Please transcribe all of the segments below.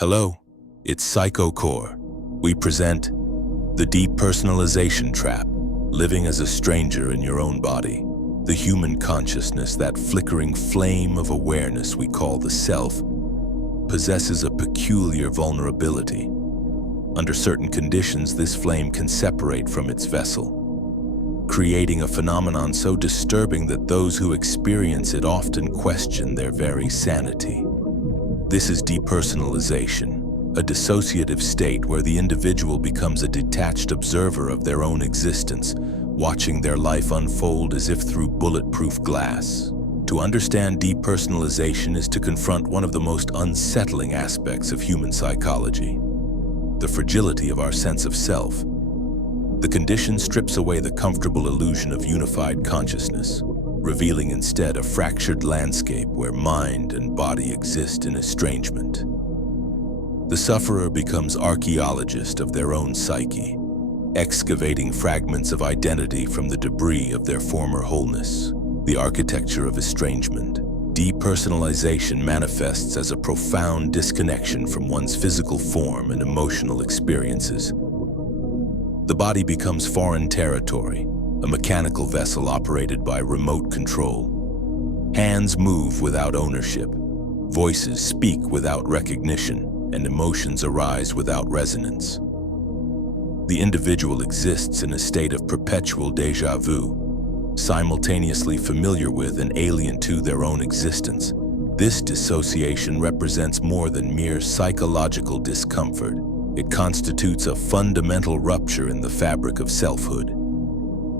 Hello, it's Psychocore. We present the depersonalization trap, living as a stranger in your own body. The human consciousness, that flickering flame of awareness we call the self, possesses a peculiar vulnerability. Under certain conditions, this flame can separate from its vessel, creating a phenomenon so disturbing that those who experience it often question their very sanity. This is depersonalization, a dissociative state where the individual becomes a detached observer of their own existence, watching their life unfold as if through bulletproof glass. To understand depersonalization is to confront one of the most unsettling aspects of human psychology: the fragility of our sense of self. The condition strips away the comfortable illusion of unified consciousness, revealing instead a fractured landscape where mind and body exist in estrangement. The sufferer becomes archaeologist of their own psyche, excavating fragments of identity from the debris of their former wholeness. The architecture of estrangement. Depersonalization manifests as a profound disconnection from one's physical form and emotional experiences. The body becomes foreign territory, a mechanical vessel operated by remote control. Hands move without ownership, voices speak without recognition, and emotions arise without resonance. The individual exists in a state of perpetual déjà vu, simultaneously familiar with and alien to their own existence. This dissociation represents more than mere psychological discomfort. It constitutes a fundamental rupture in the fabric of selfhood.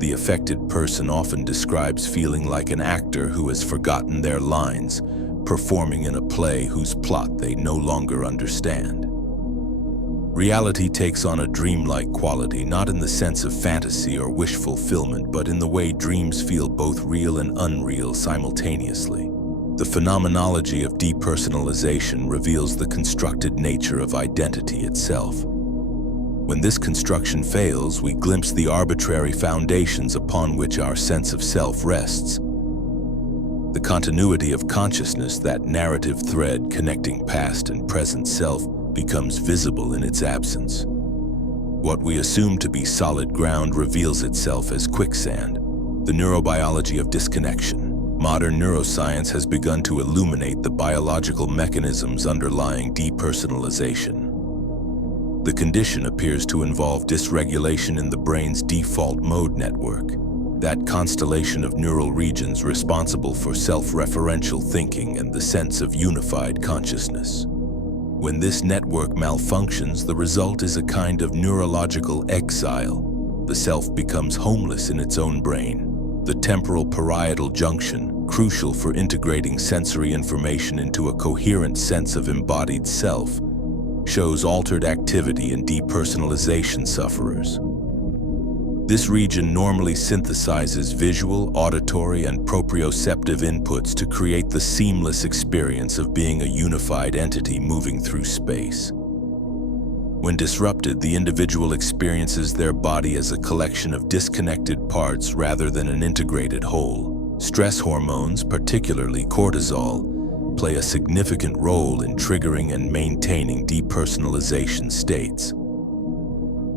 The affected person often describes feeling like an actor who has forgotten their lines, performing in a play whose plot they no longer understand. Reality takes on a dreamlike quality, not in the sense of fantasy or wish fulfillment, but in the way dreams feel both real and unreal simultaneously. The phenomenology of depersonalization reveals the constructed nature of identity itself. When this construction fails, we glimpse the arbitrary foundations upon which our sense of self rests. The continuity of consciousness, that narrative thread connecting past and present self, becomes visible in its absence. What we assume to be solid ground reveals itself as quicksand. The neurobiology of disconnection. Modern neuroscience has begun to illuminate the biological mechanisms underlying depersonalization. The condition appears to involve dysregulation in the brain's default mode network, that constellation of neural regions responsible for self-referential thinking and the sense of unified consciousness. When this network malfunctions, the result is a kind of neurological exile. The self becomes homeless in its own brain. The temporal-parietal junction, crucial for integrating sensory information into a coherent sense of embodied self, shows altered activity in depersonalization sufferers. This region normally synthesizes visual, auditory, and proprioceptive inputs to create the seamless experience of being a unified entity moving through space. When disrupted, the individual experiences their body as a collection of disconnected parts rather than an integrated whole. Stress hormones, particularly cortisol, play a significant role in triggering and maintaining depersonalization states.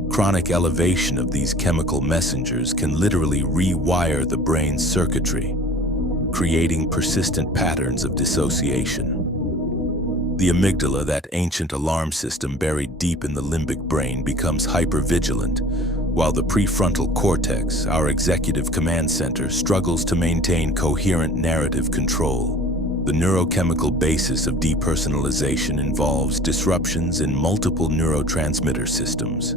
Chronic elevation of these chemical messengers can literally rewire the brain's circuitry, creating persistent patterns of dissociation. The amygdala, that ancient alarm system buried deep in the limbic brain, becomes hypervigilant, while the prefrontal cortex, our executive command center, struggles to maintain coherent narrative control. The neurochemical basis of depersonalization involves disruptions in multiple neurotransmitter systems.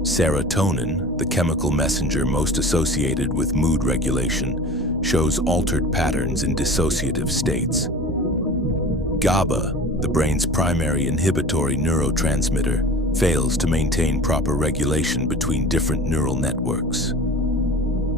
Serotonin, the chemical messenger most associated with mood regulation, shows altered patterns in dissociative states. GABA, the brain's primary inhibitory neurotransmitter, fails to maintain proper regulation between different neural networks.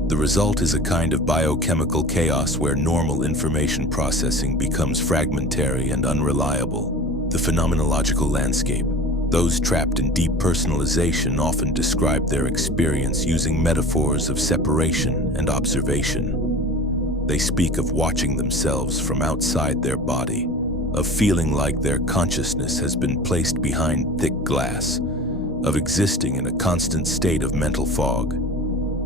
The result is a kind of biochemical chaos where normal information processing becomes fragmentary and unreliable. The phenomenological landscape. Those trapped in depersonalization often describe their experience using metaphors of separation and observation. They speak of watching themselves from outside their body, of feeling like their consciousness has been placed behind thick glass, of existing in a constant state of mental fog.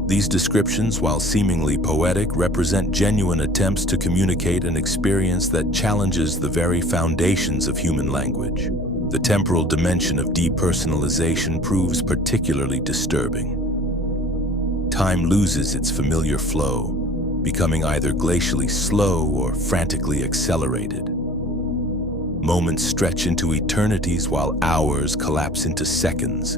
These descriptions, while seemingly poetic, represent genuine attempts to communicate an experience that challenges the very foundations of human language. The temporal dimension of depersonalization proves particularly disturbing. Time loses its familiar flow, becoming either glacially slow or frantically accelerated. Moments stretch into eternities while hours collapse into seconds.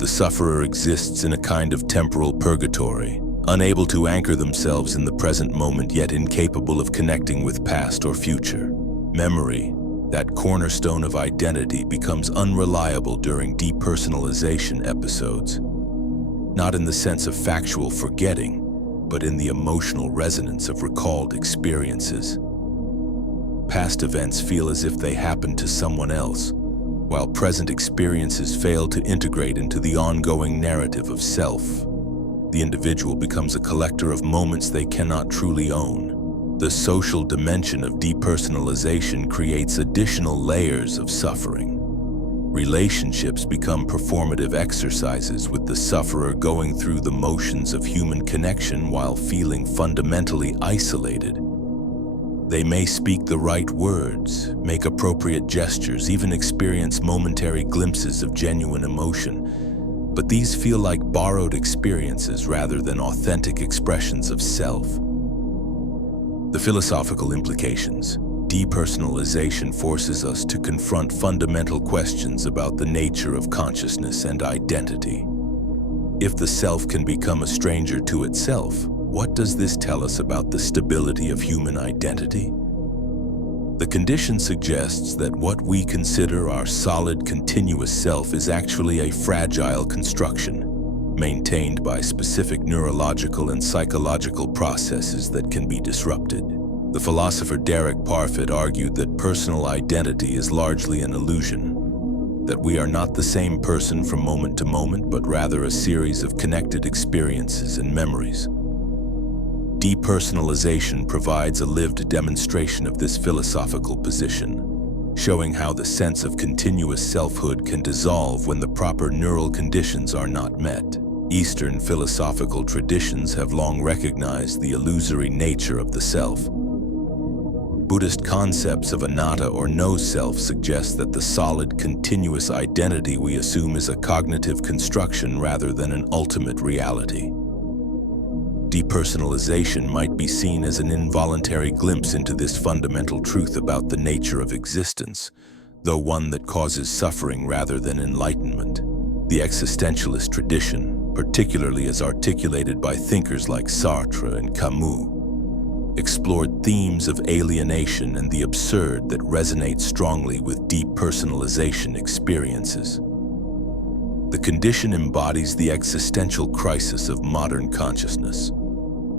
The sufferer exists in a kind of temporal purgatory, unable to anchor themselves in the present moment, yet incapable of connecting with past or future. Memory, that cornerstone of identity, becomes unreliable during depersonalization episodes, not in the sense of factual forgetting, but in the emotional resonance of recalled experiences. Past events feel as if they happened to someone else, while present experiences fail to integrate into the ongoing narrative of self. The individual becomes a collector of moments they cannot truly own. The social dimension of depersonalization creates additional layers of suffering. Relationships become performative exercises, with the sufferer going through the motions of human connection while feeling fundamentally isolated. They may speak the right words, make appropriate gestures, even experience momentary glimpses of genuine emotion, but these feel like borrowed experiences rather than authentic expressions of self. The philosophical implications. Depersonalization forces us to confront fundamental questions about the nature of consciousness and identity. If the self can become a stranger to itself, what does this tell us about the stability of human identity? The condition suggests that what we consider our solid, continuous self is actually a fragile construction, maintained by specific neurological and psychological processes that can be disrupted. The philosopher Derek Parfit argued that personal identity is largely an illusion, that we are not the same person from moment to moment, but rather a series of connected experiences and memories. Depersonalization provides a lived demonstration of this philosophical position, showing how the sense of continuous selfhood can dissolve when the proper neural conditions are not met. Eastern philosophical traditions have long recognized the illusory nature of the self. Buddhist concepts of anatta or no self suggest that the solid, continuous identity we assume is a cognitive construction rather than an ultimate reality. Depersonalization might be seen as an involuntary glimpse into this fundamental truth about the nature of existence, though one that causes suffering rather than enlightenment. The existentialist tradition, particularly as articulated by thinkers like Sartre and Camus, explored themes of alienation and the absurd that resonate strongly with depersonalization experiences. The condition embodies the existential crisis of modern consciousness,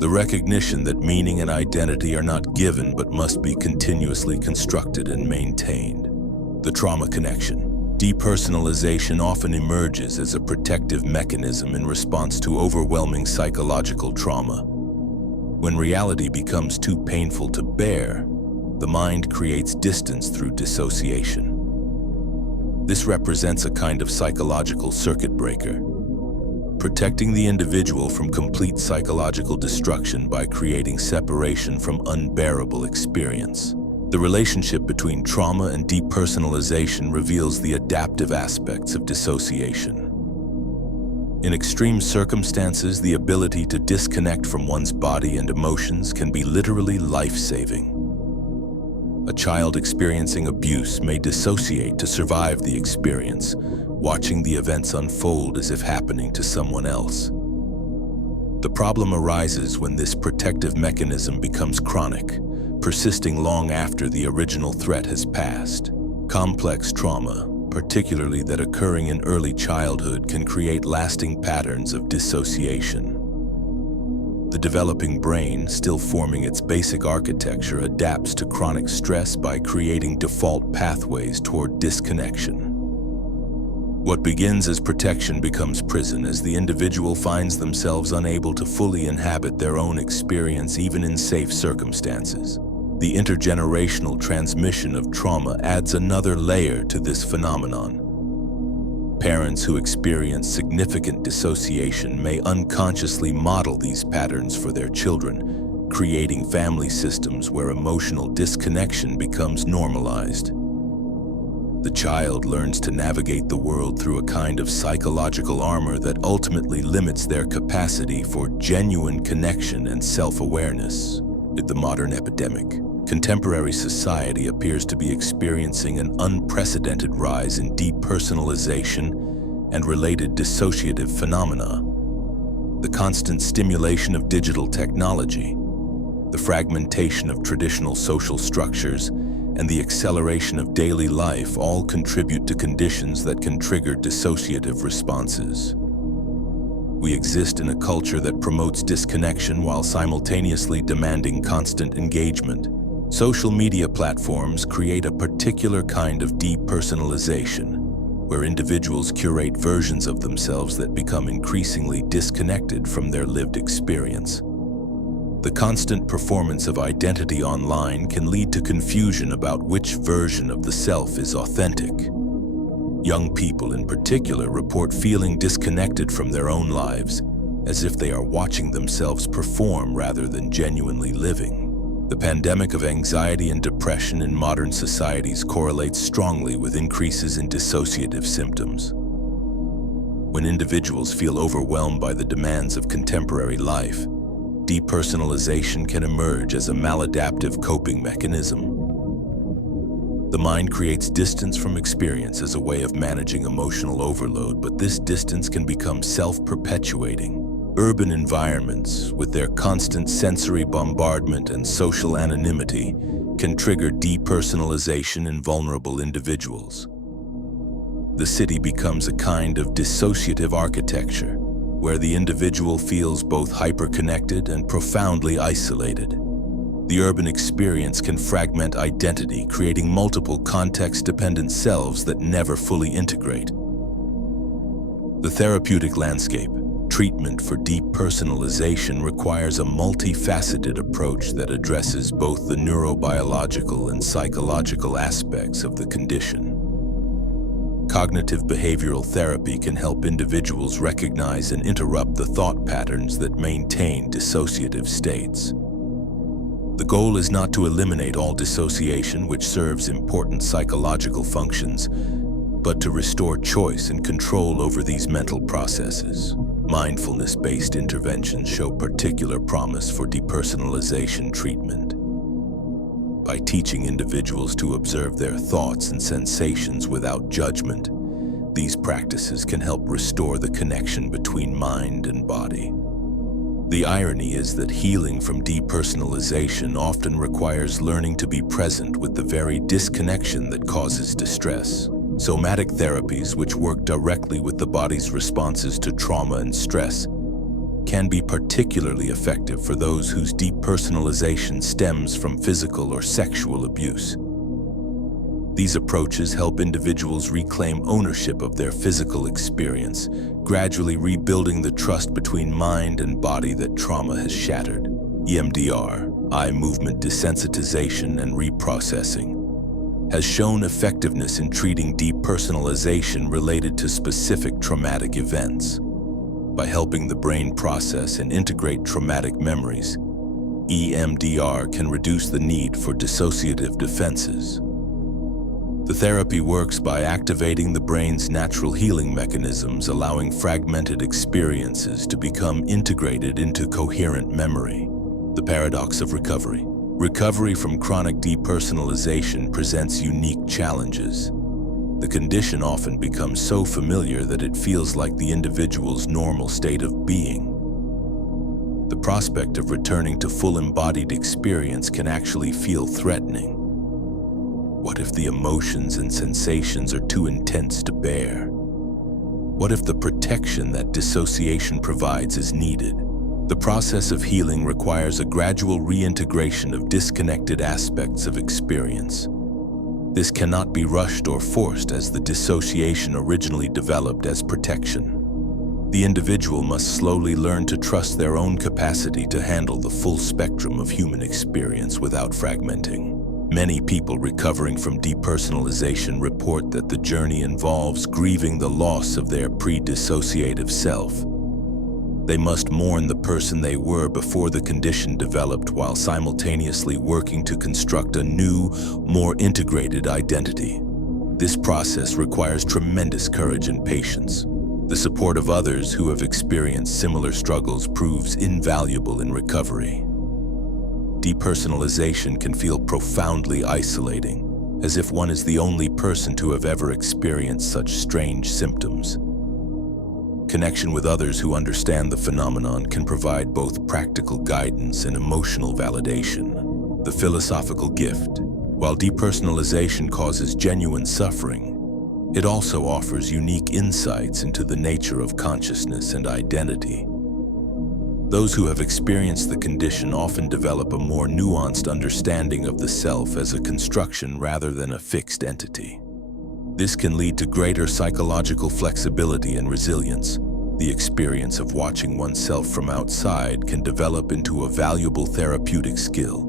the recognition that meaning and identity are not given but must be continuously constructed and maintained. The trauma connection. Depersonalization often emerges as a protective mechanism in response to overwhelming psychological trauma. When reality becomes too painful to bear, the mind creates distance through dissociation. This represents a kind of psychological circuit breaker, protecting the individual from complete psychological destruction by creating separation from unbearable experience. The relationship between trauma and depersonalization reveals the adaptive aspects of dissociation. In extreme circumstances, the ability to disconnect from one's body and emotions can be literally life-saving. A child experiencing abuse may dissociate to survive the experience, watching the events unfold as if happening to someone else. The problem arises when this protective mechanism becomes chronic, persisting long after the original threat has passed. Complex trauma, particularly that occurring in early childhood, can create lasting patterns of dissociation. The developing brain, still forming its basic architecture, adapts to chronic stress by creating default pathways toward disconnection. What begins as protection becomes prison as the individual finds themselves unable to fully inhabit their own experience even in safe circumstances. The intergenerational transmission of trauma adds another layer to this phenomenon. Parents who experience significant dissociation may unconsciously model these patterns for their children, creating family systems where emotional disconnection becomes normalized. The child learns to navigate the world through a kind of psychological armor that ultimately limits their capacity for genuine connection and self-awareness. With the modern epidemic, contemporary society appears to be experiencing an unprecedented rise in depersonalization and related dissociative phenomena. The constant stimulation of digital technology, the fragmentation of traditional social structures, and the acceleration of daily life all contribute to conditions that can trigger dissociative responses. We exist in a culture that promotes disconnection while simultaneously demanding constant engagement. Social media platforms create a particular kind of depersonalization, where individuals curate versions of themselves that become increasingly disconnected from their lived experience. The constant performance of identity online can lead to confusion about which version of the self is authentic. Young people in particular report feeling disconnected from their own lives, as if they are watching themselves perform rather than genuinely living. The pandemic of anxiety and depression in modern societies correlates strongly with increases in dissociative symptoms. When individuals feel overwhelmed by the demands of contemporary life, depersonalization can emerge as a maladaptive coping mechanism. The mind creates distance from experience as a way of managing emotional overload, but this distance can become self-perpetuating. Urban environments, with their constant sensory bombardment and social anonymity, can trigger depersonalization in vulnerable individuals. The city becomes a kind of dissociative architecture, where the individual feels both hyper-connected and profoundly isolated. The urban experience can fragment identity, creating multiple context-dependent selves that never fully integrate. The therapeutic landscape. Treatment for depersonalization requires a multifaceted approach that addresses both the neurobiological and psychological aspects of the condition. Cognitive behavioral therapy can help individuals recognize and interrupt the thought patterns that maintain dissociative states. The goal is not to eliminate all dissociation, which serves important psychological functions, but to restore choice and control over these mental processes. Mindfulness-based interventions show particular promise for depersonalization treatment. By teaching individuals to observe their thoughts and sensations without judgment, these practices can help restore the connection between mind and body. The irony is that healing from depersonalization often requires learning to be present with the very disconnection that causes distress. Somatic therapies, which work directly with the body's responses to trauma and stress, can be particularly effective for those whose depersonalization stems from physical or sexual abuse. These approaches help individuals reclaim ownership of their physical experience, gradually rebuilding the trust between mind and body that trauma has shattered. EMDR, eye movement desensitization and reprocessing, has shown effectiveness in treating depersonalization related to specific traumatic events. By helping the brain process and integrate traumatic memories, EMDR can reduce the need for dissociative defenses. The therapy works by activating the brain's natural healing mechanisms, allowing fragmented experiences to become integrated into coherent memory. The paradox of recovery. Recovery from chronic depersonalization presents unique challenges. The condition often becomes so familiar that it feels like the individual's normal state of being. The prospect of returning to full embodied experience can actually feel threatening. What if the emotions and sensations are too intense to bear? What if the protection that dissociation provides is needed? The process of healing requires a gradual reintegration of disconnected aspects of experience. This cannot be rushed or forced, as the dissociation originally developed as protection. The individual must slowly learn to trust their own capacity to handle the full spectrum of human experience without fragmenting. Many people recovering from depersonalization report that the journey involves grieving the loss of their pre-dissociative self. They must mourn the person they were before the condition developed while simultaneously working to construct a new, more integrated identity. This process requires tremendous courage and patience. The support of others who have experienced similar struggles proves invaluable in recovery. Depersonalization can feel profoundly isolating, as if one is the only person to have ever experienced such strange symptoms. Connection with others who understand the phenomenon can provide both practical guidance and emotional validation. The philosophical gift. While depersonalization causes genuine suffering, it also offers unique insights into the nature of consciousness and identity. Those who have experienced the condition often develop a more nuanced understanding of the self as a construction rather than a fixed entity. This can lead to greater psychological flexibility and resilience. The experience of watching oneself from outside can develop into a valuable therapeutic skill.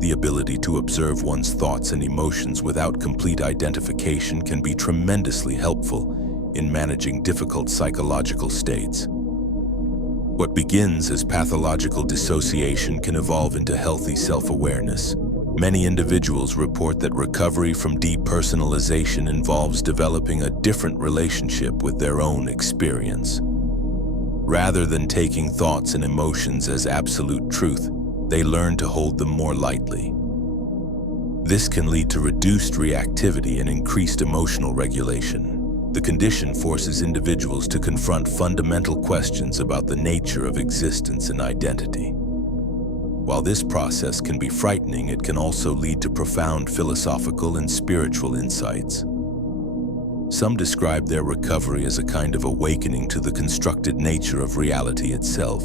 The ability to observe one's thoughts and emotions without complete identification can be tremendously helpful in managing difficult psychological states. What begins as pathological dissociation can evolve into healthy self-awareness. Many individuals report that recovery from depersonalization involves developing a different relationship with their own experience. Rather than taking thoughts and emotions as absolute truth, they learn to hold them more lightly. This can lead to reduced reactivity and increased emotional regulation. The condition forces individuals to confront fundamental questions about the nature of existence and identity. While this process can be frightening, it can also lead to profound philosophical and spiritual insights. Some describe their recovery as a kind of awakening to the constructed nature of reality itself.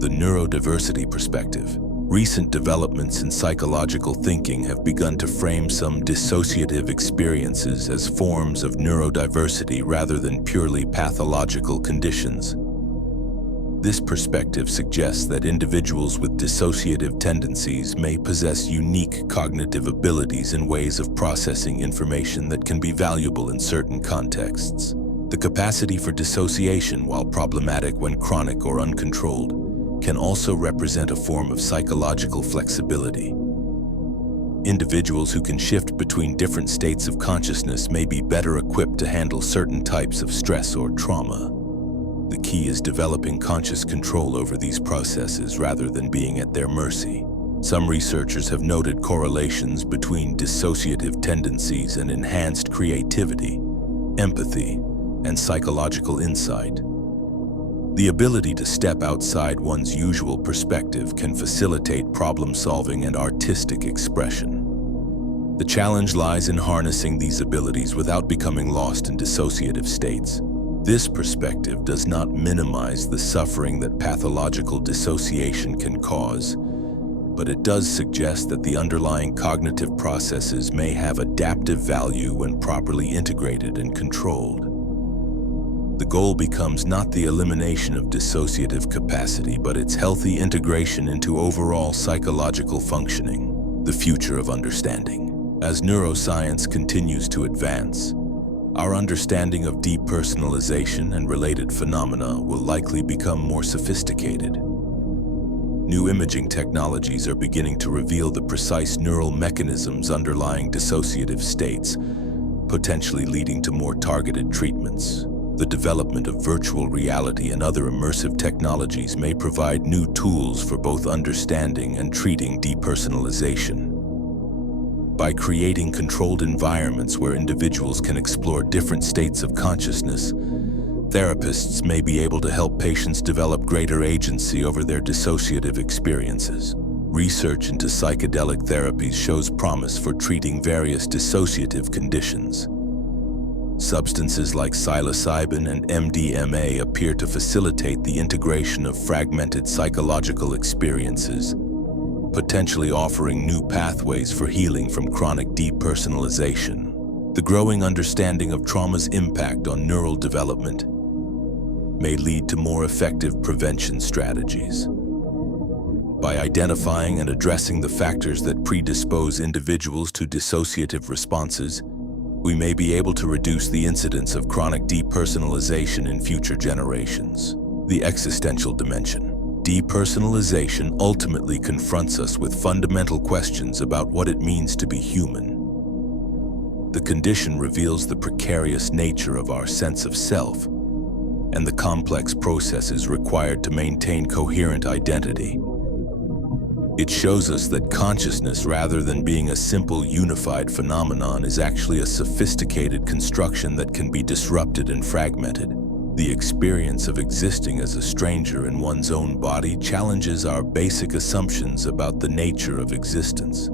The neurodiversity perspective. Recent developments in psychological thinking have begun to frame some dissociative experiences as forms of neurodiversity rather than purely pathological conditions. This perspective suggests that individuals with dissociative tendencies may possess unique cognitive abilities and ways of processing information that can be valuable in certain contexts. The capacity for dissociation, while problematic when chronic or uncontrolled, can also represent a form of psychological flexibility. Individuals who can shift between different states of consciousness may be better equipped to handle certain types of stress or trauma. The key is developing conscious control over these processes rather than being at their mercy. Some researchers have noted correlations between dissociative tendencies and enhanced creativity, empathy, and psychological insight. The ability to step outside one's usual perspective can facilitate problem-solving and artistic expression. The challenge lies in harnessing these abilities without becoming lost in dissociative states. This perspective does not minimize the suffering that pathological dissociation can cause, but it does suggest that the underlying cognitive processes may have adaptive value when properly integrated and controlled. The goal becomes not the elimination of dissociative capacity, but its healthy integration into overall psychological functioning, the future of understanding. As neuroscience continues to advance, our understanding of depersonalization and related phenomena will likely become more sophisticated. New imaging technologies are beginning to reveal the precise neural mechanisms underlying dissociative states, potentially leading to more targeted treatments. The development of virtual reality and other immersive technologies may provide new tools for both understanding and treating depersonalization. By creating controlled environments where individuals can explore different states of consciousness, therapists may be able to help patients develop greater agency over their dissociative experiences. Research into psychedelic therapies shows promise for treating various dissociative conditions. Substances like psilocybin and MDMA appear to facilitate the integration of fragmented psychological experiences, potentially offering new pathways for healing from chronic depersonalization. The growing understanding of trauma's impact on neural development may lead to more effective prevention strategies. By identifying and addressing the factors that predispose individuals to dissociative responses, we may be able to reduce the incidence of chronic depersonalization in future generations. The existential dimension. Depersonalization ultimately confronts us with fundamental questions about what it means to be human. The condition reveals the precarious nature of our sense of self and the complex processes required to maintain coherent identity. It shows us that consciousness, rather than being a simple unified phenomenon, is actually a sophisticated construction that can be disrupted and fragmented. The experience of existing as a stranger in one's own body challenges our basic assumptions about the nature of existence.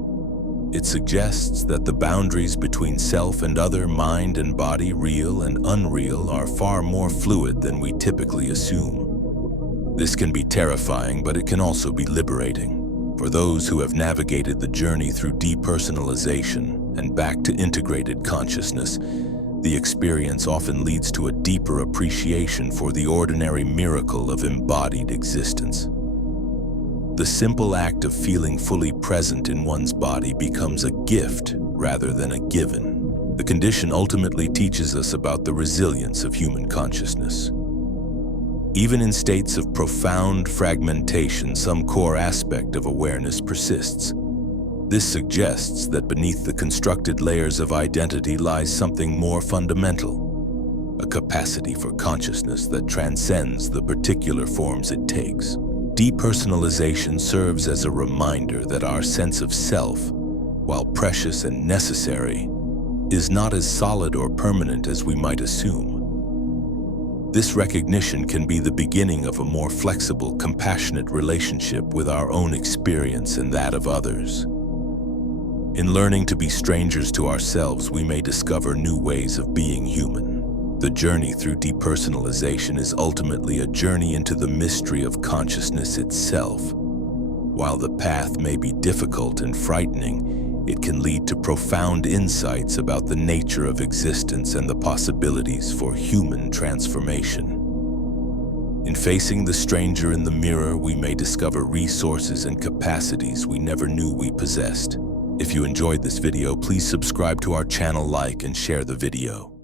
It suggests that the boundaries between self and other, mind and body, real and unreal, are far more fluid than we typically assume. This can be terrifying, but it can also be liberating. For those who have navigated the journey through depersonalization and back to integrated consciousness, the experience often leads to a deeper appreciation for the ordinary miracle of embodied existence. The simple act of feeling fully present in one's body becomes a gift rather than a given. The condition ultimately teaches us about the resilience of human consciousness. Even in states of profound fragmentation, some core aspect of awareness persists. This suggests that beneath the constructed layers of identity lies something more fundamental, a capacity for consciousness that transcends the particular forms it takes. Depersonalization serves as a reminder that our sense of self, while precious and necessary, is not as solid or permanent as we might assume. This recognition can be the beginning of a more flexible, compassionate relationship with our own experience and that of others. In learning to be strangers to ourselves, we may discover new ways of being human. The journey through depersonalization is ultimately a journey into the mystery of consciousness itself. While the path may be difficult and frightening, it can lead to profound insights about the nature of existence and the possibilities for human transformation. In facing the stranger in the mirror, we may discover resources and capacities we never knew we possessed. If you enjoyed this video, please subscribe to our channel, like, and share the video.